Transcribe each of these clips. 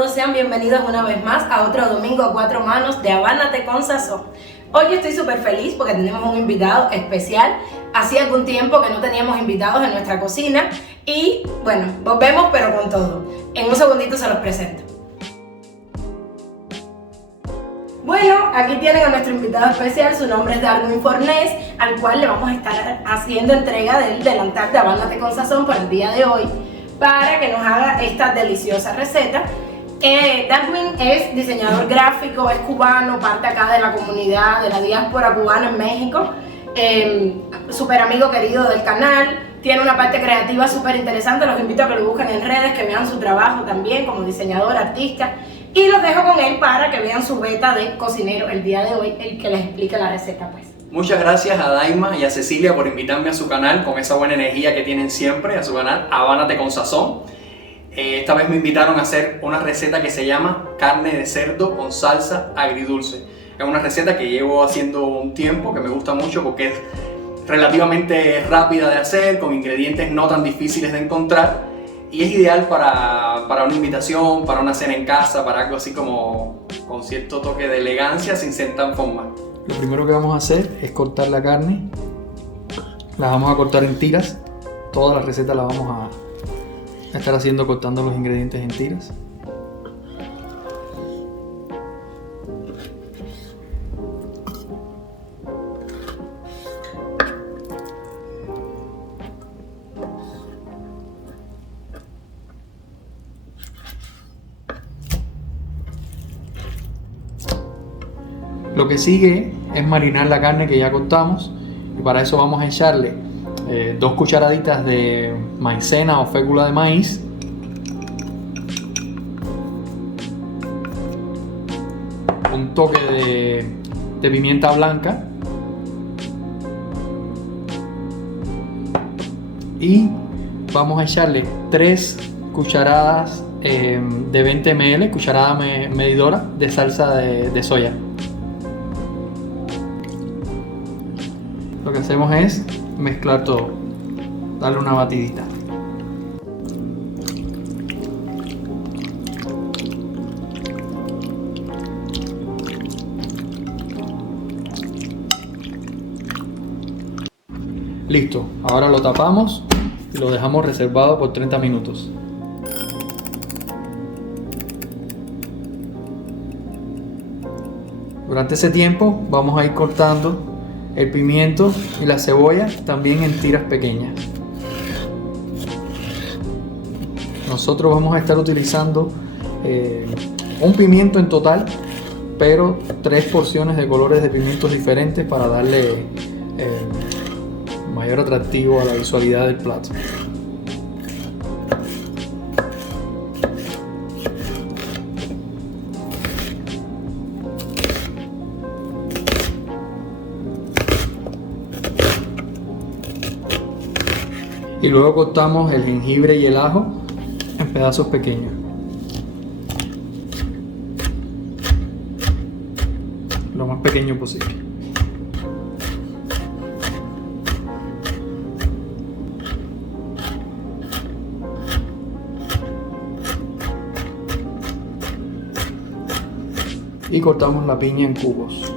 todos, sean bienvenidos una vez más a otro domingo a cuatro manos de Habánate con Sazón. Hoy yo estoy súper feliz porque tenemos un invitado especial. Hacía algún tiempo que no teníamos invitados en nuestra cocina y bueno, volvemos pero con todo. En un segundito se los presento. Bueno, aquí tienen a nuestro invitado especial, su nombre es Darwin Fornés, al cual le vamos a estar haciendo entrega del delantal de Habánate con Sazón por el día de hoy, para que nos haga esta deliciosa receta. Darwin es diseñador gráfico, es cubano, parte acá de la comunidad, de la diáspora cubana en México, súper amigo querido del canal, tiene una parte creativa súper interesante, los invito a que lo busquen en redes, que vean su trabajo también como diseñador, artista, y los dejo con él para que vean su beta de cocinero el día de hoy, el que les explique la receta pues. Muchas gracias a Daima y a Cecilia por invitarme a su canal con esa buena energía que tienen siempre, a su canal Habánate con Sazón. Esta vez me invitaron a hacer una receta que se llama carne de cerdo con salsa agridulce. Es una receta que llevo haciendo un tiempo, que me gusta mucho porque es relativamente rápida de hacer, con ingredientes no tan difíciles de encontrar y es ideal para una invitación, para una cena en casa, para algo así como con cierto toque de elegancia sin ser tan formal. Lo primero que vamos a hacer es cortar la carne. La vamos a cortar en tiras. Toda la receta la vamos a estar haciendo cortando los ingredientes en tiras. Lo que sigue es marinar la carne que ya cortamos y para eso vamos a echarle 2 cucharaditas de maicena o fécula de maíz, un toque de pimienta blanca y vamos a echarle 3 cucharadas de 20 ml, cucharada medidora de salsa de soya. Lo que hacemos es mezclar todo, darle una batidita. Listo, ahora lo tapamos y lo dejamos reservado por 30 minutos. Durante ese tiempo vamos a ir cortando el pimiento y la cebolla también en tiras pequeñas. Nosotros vamos a estar utilizando un pimiento en total, pero 3 porciones de colores de pimientos diferentes para darle mayor atractivo a la visualidad del plato. Y luego cortamos el jengibre y el ajo en pedazos pequeños. Lo más pequeño posible. Y cortamos la piña en cubos.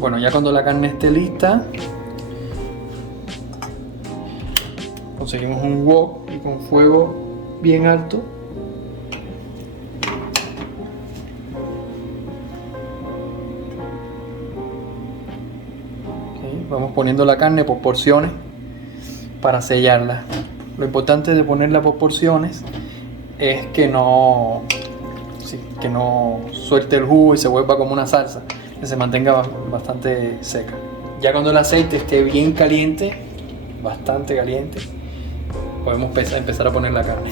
Bueno, ya cuando la carne esté lista, conseguimos un wok y con fuego bien alto vamos poniendo la carne por porciones para sellarla. Lo importante de ponerla por porciones es que no suelte el jugo y se vuelva como una salsa, que se mantenga bastante seca. Ya cuando el aceite esté bien caliente, bastante caliente, podemos empezar a poner la carne.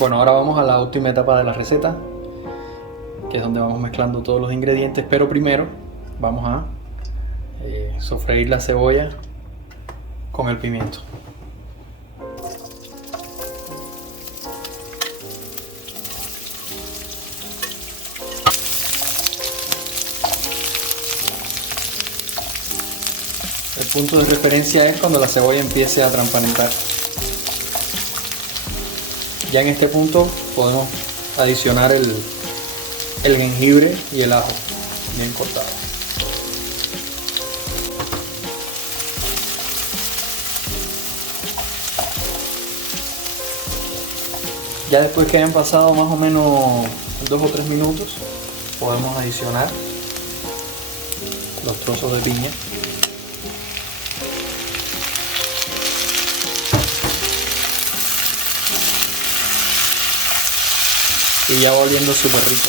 Bueno, ahora vamos a la última etapa de la receta, que es donde vamos mezclando todos los ingredientes, pero primero vamos a sofreír la cebolla con el pimiento. El punto de referencia es cuando la cebolla empiece a transparentar. Ya en este punto podemos adicionar el jengibre y el ajo bien cortado. Ya después que hayan pasado más o menos 2 o 3 minutos, podemos adicionar los trozos de piña. Y ya va oliendo súper rico.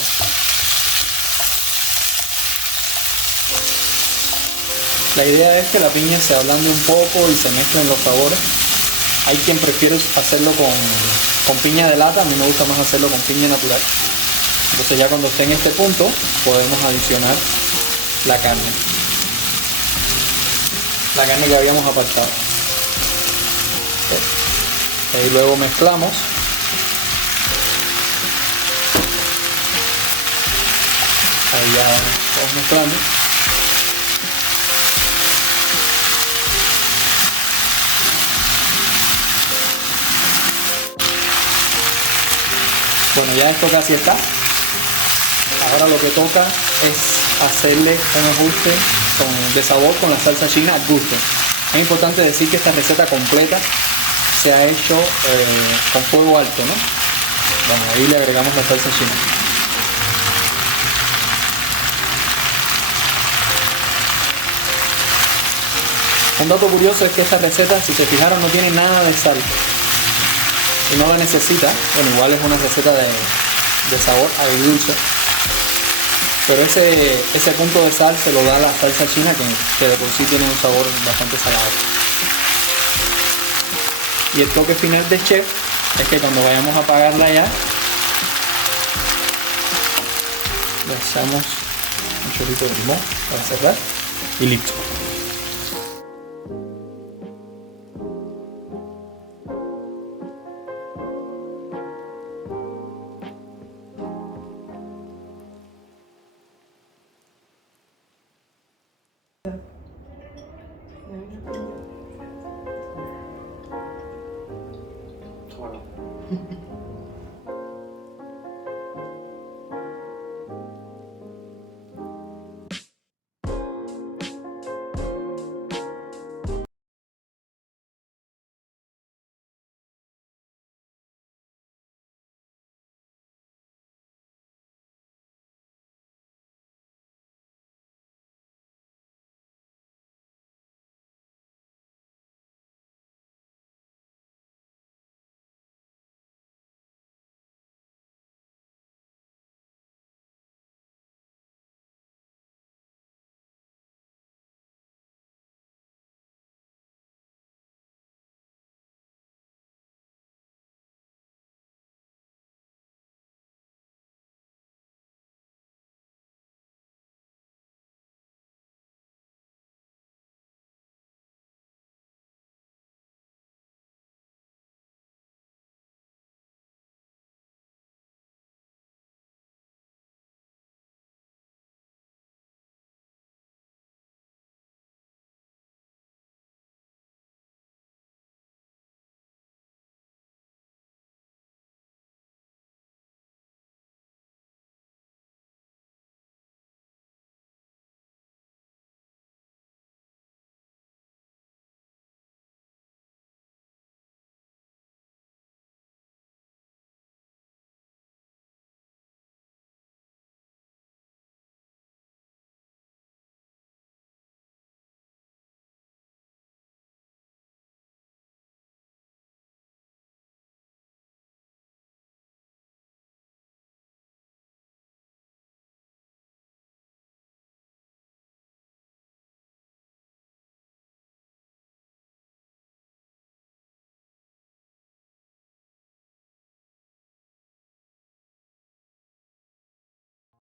La idea es que la piña se ablande un poco y se mezclen los sabores. Hay quien prefiere hacerlo con piña de lata, a mí me gusta más hacerlo con piña natural. Entonces ya cuando esté en este punto podemos adicionar la carne que habíamos apartado. Y luego mezclamos. Ahí ya vamos mezclando. Bueno, ya esto casi está. Ahora lo que toca es hacerle un ajuste de sabor con la salsa china al gusto. Es importante decir que esta receta completa se ha hecho con fuego alto, ¿no? Bueno, ahí le agregamos la salsa china. Un dato curioso es que esta receta, si se fijaron, no tiene nada de sal. Y no la necesita. Bueno, igual es una receta de sabor agridulce. Pero ese punto de sal se lo da la salsa china, que de por sí tiene un sabor bastante salado. Y el toque final de chef es que cuando vayamos a apagarla ya, le echamos un chorrito de limón para cerrar y listo. Bueno.